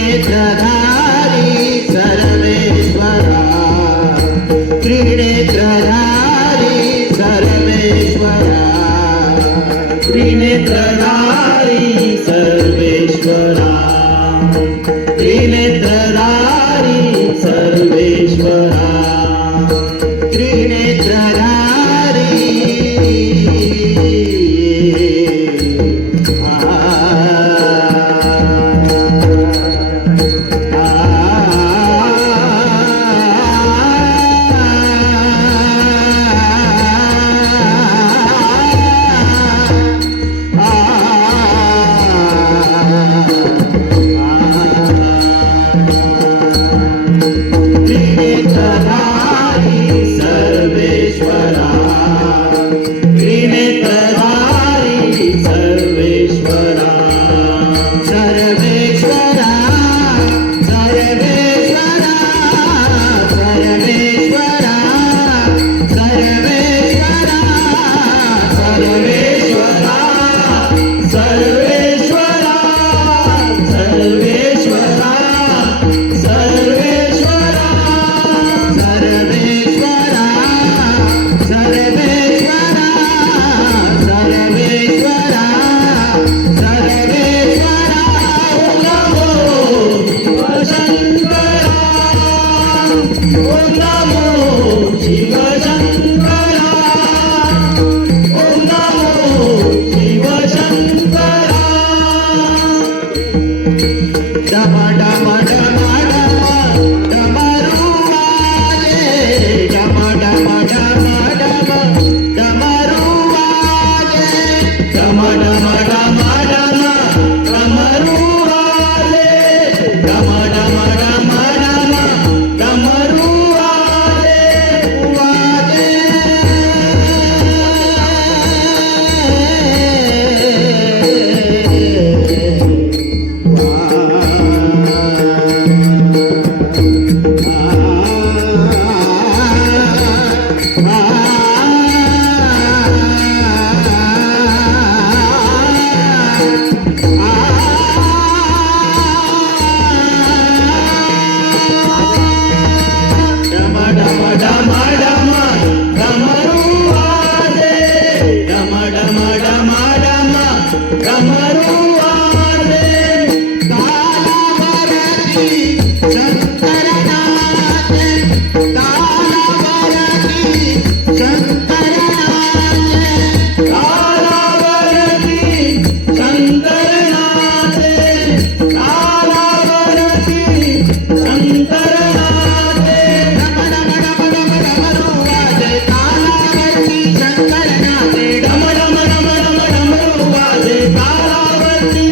त्रिनेत्रधारी सर्वेश्वरा त्रिनेत्रधारी सर्वेश्वरा त्रिनेत्रधारी सर्वेश्वरा।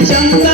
jump.